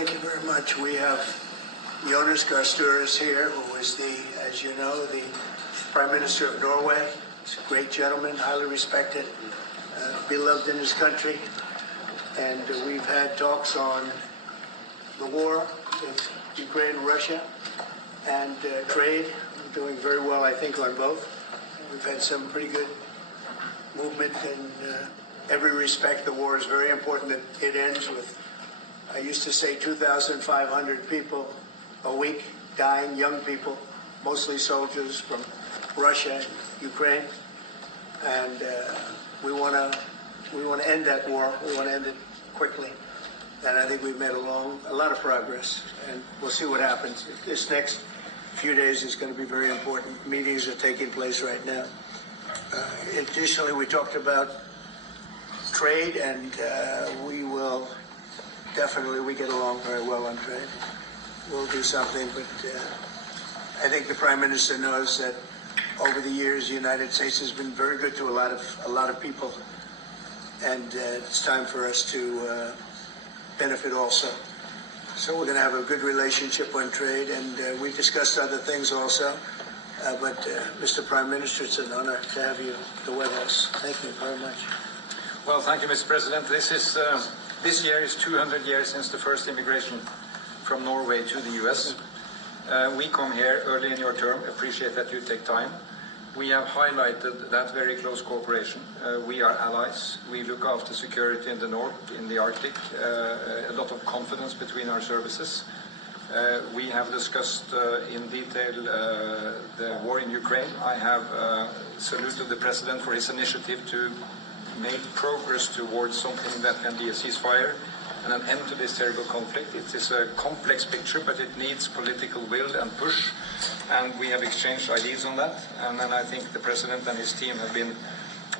thank you very much. We have Jonas Gahr here, who is as you know, the Prime Minister of Norway. He's a great gentleman, highly respected, beloved in his country. And we've had talks on the war in Ukraine and Russia and trade. We're doing very well, I think, on both. We've had some pretty good movement in every respect. The war is very important that it ends with, I used to say, 2,500 people a week dying, young people, mostly soldiers from Russia and Ukraine. And we want to end that war. We want to end it quickly. And I think we've made a lot of progress. And we'll see what happens. This next few days is going to be very important. Meetings are taking place right now. Additionally, we talked about trade, and we will definitely, we get along very well on trade. We'll do something, but I think the Prime Minister knows that over the years, the United States has been very good to a lot of people, and it's time for us to benefit also. So we're going to have a good relationship on trade, and we discussed other things also. But Mr. Prime Minister, it's an honor to have you at the White House. Thank you very much. Well, thank you, Mr. President. This year is 200 years since the first immigration from Norway to the U.S. We come here early in your term. Appreciate that you take time. We have highlighted that very close cooperation. We are allies. We look after security in the north, in the Arctic. A lot of confidence between our services. We have discussed in detail the war in Ukraine. I have saluted the President for his initiative to make progress towards something that can be a ceasefire and an end to this terrible conflict. It is a complex picture, but it needs political will and push, and we have exchanged ideas on that. And then I think the President and his team have been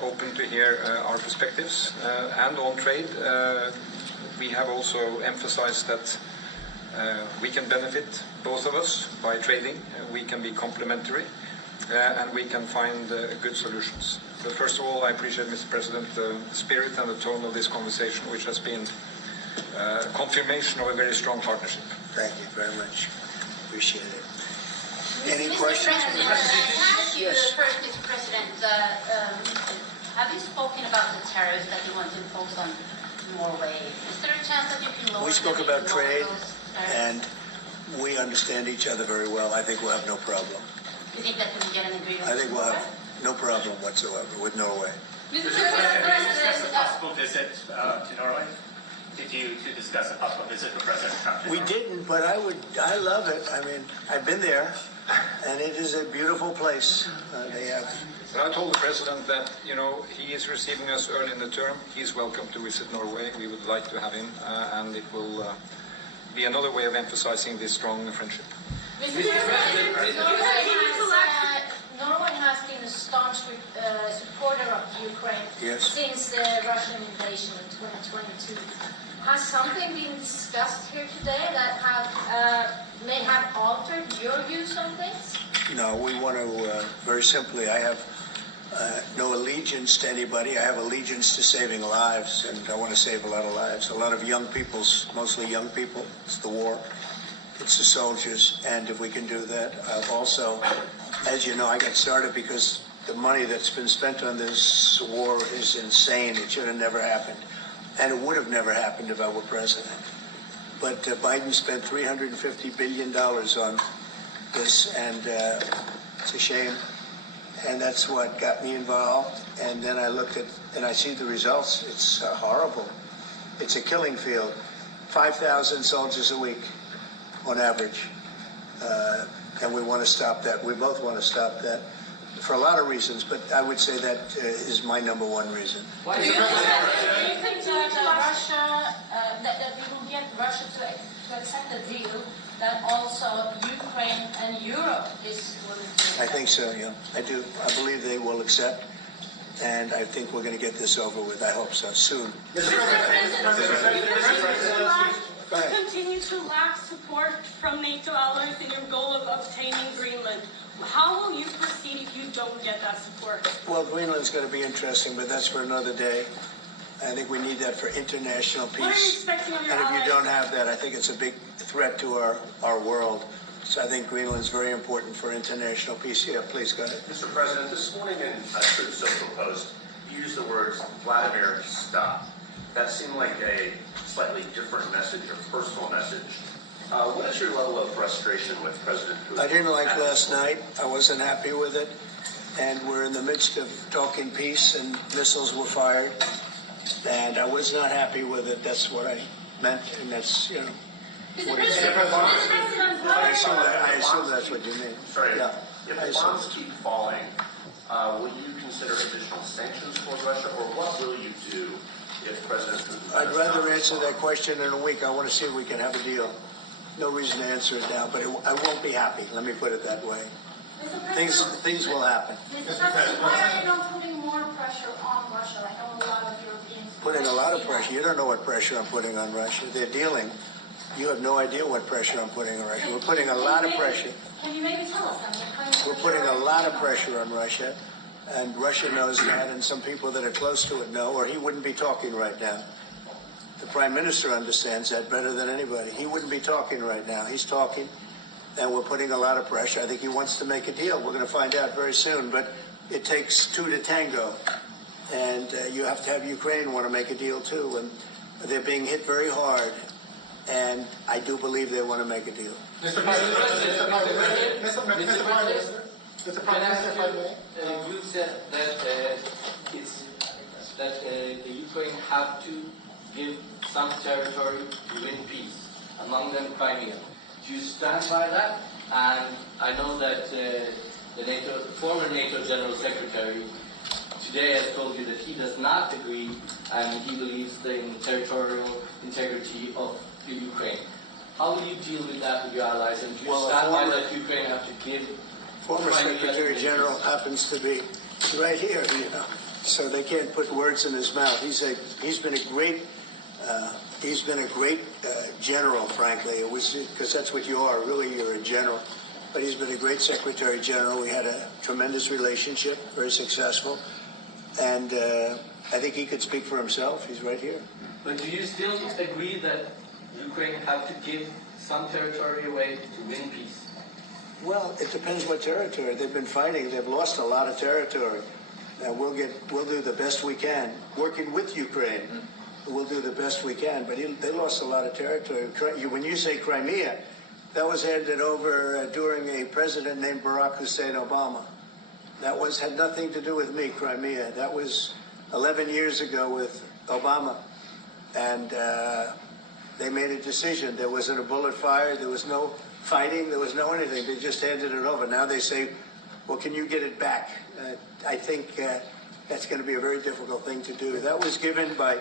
open to hear our perspectives. And on trade, we have also emphasized that we can benefit, both of us, by trading. We can be complementary, and we can find good solutions. But first of all, I appreciate, Mr. President, the spirit and the tone of this conversation, which has been confirmation of a very strong partnership. Thank you very much. Appreciate it. Any Mr. questions? President, can I ask you Yes. first, Mr. President, have you spoken about the tariffs that you want to impose on Norway? Is there a chance that you can lower We spoke them, about even lower trade, those tariffs? and we understand each other very well. I think we'll have no problem. You think that we can get an agreement? I think with we'll Norway? have no problem whatsoever with Norway. Mr. President, did you discuss a possible visit to Norway? Did you discuss a possible visit for President Trump? We didn't, but I love it. I mean, I've been there, and it is a beautiful place. They have. But I told the President that, he is receiving us early in the term. He's welcome to visit Norway. We would like to have him, and it will be another way of emphasizing this strong friendship. Mr. President, Norway has been a staunch supporter of Ukraine Yes. since the Russian invasion in 2022. Has something been discussed here today that may have altered your views on things? No, we want to, very simply, I have no allegiance to anybody. I have allegiance to saving lives, and I want to save a lot of lives. A lot of young people, mostly young people. It's the war. It's the soldiers, and if we can do that, also, as you know, I got started because the money that's been spent on this war is insane. It should have never happened, and it would have never happened if I were president. But Biden spent $350 billion on this, and it's a shame, and that's what got me involved. And then I looked at, and I see the results. It's horrible. It's a killing field. 5,000 soldiers a week on average, and we want to stop that. We both want to stop that for a lot of reasons, but I would say that is my number one reason. Do you think that Russia, that we will get Russia to accept a deal that also Ukraine and Europe is willing to accept? I think so, yeah. I do. I believe they will accept, and I think we're going to get this over with. I hope so, soon. Continue to lack support from NATO allies in your goal of obtaining Greenland. How will you proceed if you don't get that support? Well, Greenland's going to be interesting, but that's for another day. I think we need that for international peace. What are you expecting of your And if allies? you don't have that, I think it's a big threat to our world. So I think Greenland's very important for international peace. Yeah, please go ahead. Mr. President, this morning in a Truth Social post, you used the words, Vladimir, stop. That seemed like a slightly different message, a personal message. What is your level of frustration with President Putin? I didn't like last night. I wasn't happy with it. And we're in the midst of talking peace, and missiles were fired. And I was not happy with it. That's what I meant, and that's, you know. Mr. What is President, it? Mr. President, I assume that's what you mean. Sorry, Yeah, if I the assume. bombs keep falling, will you consider additional sanctions toward Russia, or what will you do if President Putin... I'd rather answer that question in a week. I want to see if we can have a deal. No reason to answer it now, but I won't be happy. Let me put it that way. Things will happen. Mr. President, why are you not putting more pressure on Russia like a lot of Europeans? Putting a lot of pressure. You don't know what pressure I'm putting on Russia. They're dealing. You have no idea what pressure I'm putting on Russia. We're putting a lot of pressure. Can you maybe tell us then what kind of We're putting a lot of pressure on Russia, and Russia knows that, and some people that are close to it know, or he wouldn't be talking right now. The Prime Minister understands that better than anybody. He wouldn't be talking right now. He's talking, and we're putting a lot of pressure. I think he wants to make a deal. We're going to find out very soon, but it takes two to tango, and you have to have Ukraine want to make a deal too, and they're being hit very hard, and I do believe they want to make a deal. Mr. President, Mr. Prime Minister, if I may. You said that the Ukraine have to give some territory to win peace, among them Crimea. Do you stand by that? And I know that the former NATO General Secretary today has told you that he does not agree, and he believes in the territorial integrity of the Ukraine. How will you deal with that with your allies? And do you stand by that Ukraine have to give? Former Secretary General happens to be right here, you know, so they can't put words in his mouth. He's been a great general, frankly. It was because that's what you are. Really, you're a general. But he's been a great Secretary General. We had a tremendous relationship, very successful, and I think he could speak for himself. He's right here. But do you still agree that Ukraine have to give some territory away to win peace? Well, it depends what territory. They've been fighting. They've lost a lot of territory. And we'll do the best we can, working with Ukraine. We'll do the best we can. But they lost a lot of territory. When you say Crimea, that was handed over during a president named Barack Hussein Obama. That had nothing to do with me, Crimea. That was 11 years ago with Obama. And they made a decision. There wasn't a bullet fired. There was no fighting. There was no anything. They just handed it over. Now they say, well, can you get it back? I think that's going to be a very difficult thing to do. That was given by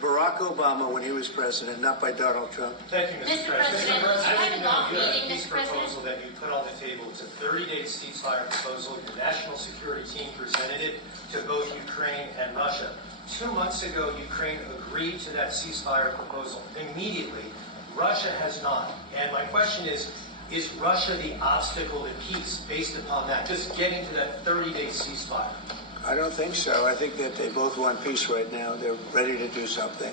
Barack Obama when he was president, not by Donald Trump. Thank you, Mr. Mr. President. President, I I didn't have know not you had a meeting, peace Mr. President. proposal that you put on the table. It's a 30-day ceasefire proposal. Your national security team presented it to both Ukraine and Russia. 2 months ago, Ukraine agreed to that ceasefire proposal immediately. Russia has not. And my question is Russia the obstacle to peace based upon that, just getting to that 30-day ceasefire? I don't think so. I think that they both want peace right now. They're ready to do something.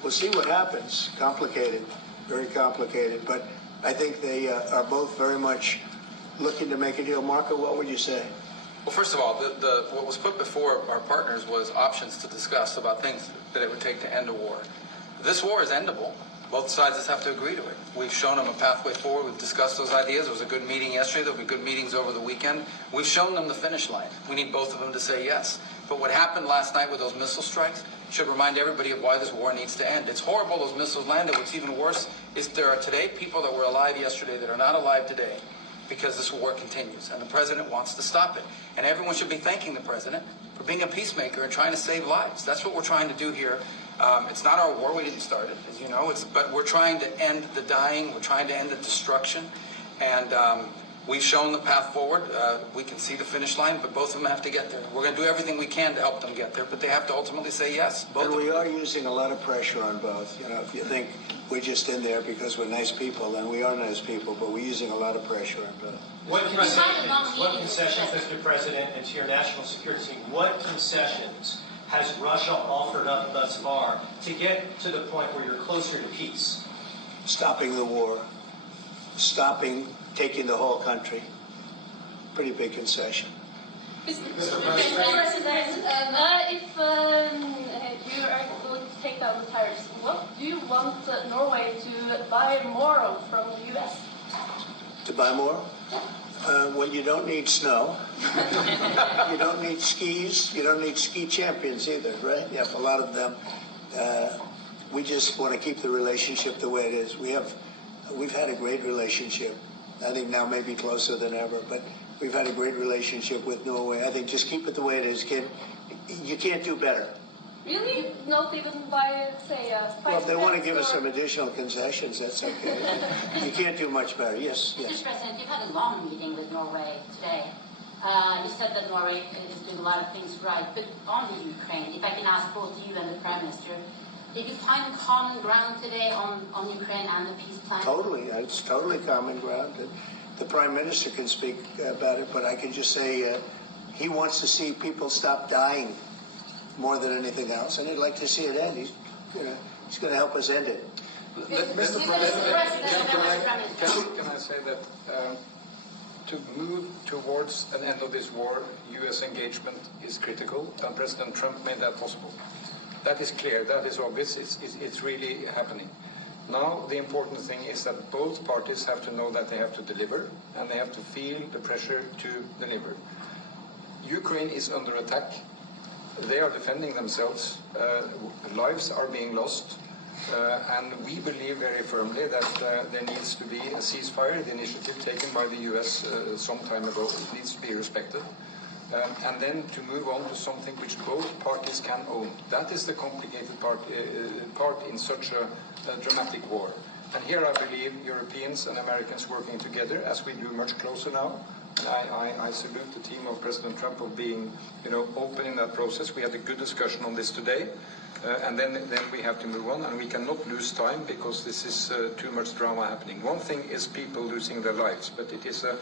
We'll see what happens. Complicated, very complicated. But I think they are both very much looking to make a deal. Marco, what would you say? Well, first of all, what was put before our partners was options to discuss about things that it would take to end a war. This war is endable. Both sides just have to agree to it. We've shown them a pathway forward. We've discussed those ideas. There was a good meeting yesterday. There'll be good meetings over the weekend. We've shown them the finish line. We need both of them to say yes. But what happened last night with those missile strikes should remind everybody of why this war needs to end. It's horrible those missiles landed. What's even worse is there are today people that were alive yesterday that are not alive today because this war continues. And the president wants to stop it. And everyone should be thanking the president for being a peacemaker and trying to save lives. That's what we're trying to do here. It's not our war. We didn't start it, as you know. But we're trying to end the dying. We're trying to end the destruction. And we've shown the path forward. We can see the finish line, but both of them have to get there. We're going to do everything we can to help them get there, but they have to ultimately say yes. Both And we are using a lot of pressure on both. You know, if you think we're just in there because we're nice people, then we are nice people, but we're using a lot of pressure on both. What concessions, Mr. President, and to your national security team, what concessions has Russia offered up thus far to get to the point where you're closer to peace? Stopping the war, stopping taking the whole country. Pretty big concession. If you are going to take down the tariffs, what do you want Norway to buy more of from the US? To buy more? Well, you don't need snow. You don't need skis. You don't need ski champions either, right? You have a lot of them. We just want to keep the relationship the way it is. We've had a great relationship. I think now maybe closer than ever, but we've had a great relationship with Norway. I think just keep it the way it is, kid. You can't do better. Really? Not even by, say, Well, if they want to give us some additional concessions, that's okay. You can't do much better. Yes, Mr. yes. President, you've had a long meeting with Norway today. You said that Norway is doing a lot of things right, but on the Ukraine, if I can ask both you and the Prime Minister, did you find common ground today on Ukraine and the peace plan? Totally. It's totally common ground. The Prime Minister can speak about it, but I can just say he wants to see people stop dying more than anything else, and he'd like to see it end. He's going to help us end it. Mr. President, can I say that to move towards an end of this war, U.S. engagement is critical, and President Trump made that possible. That is clear, that is obvious, it's really happening. Now the important thing is that both parties have to know that they have to deliver, and they have to feel the pressure to deliver. Ukraine is under attack. They are defending themselves. Lives are being lost. And we believe very firmly that there needs to be a ceasefire, the initiative taken by the US some time ago. It needs to be respected. And then to move on to something which both parties can own. That is the complicated part in such a dramatic war. And here I believe Europeans and Americans working together, as we do much closer now. I salute the team of President Trump of being, open in that process. We had a good discussion on this today, and then we have to move on, and we cannot lose time because this is too much drama happening. One thing is people losing their lives, but it is a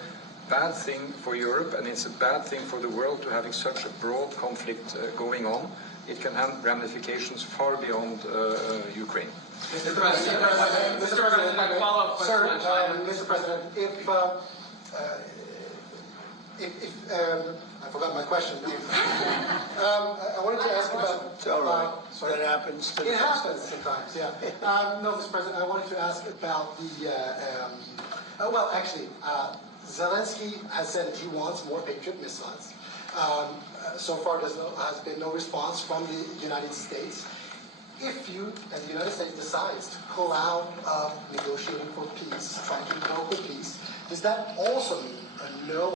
bad thing for Europe, and it's a bad thing for the world to having such a broad conflict going on. It can have ramifications far beyond Ukraine. Mr. President, a follow-up question. Sir, Mr. President, I forgot my question. I wanted to ask about. It's all right. That happens. It happens sometimes, yeah. No, Mr. President, I wanted to ask about the. Zelensky has said that he wants more Patriot missiles. So far, has been no response from the United States. If you and the United States decides to pull out of negotiating for peace, trying to negotiate for peace, does that also mean a no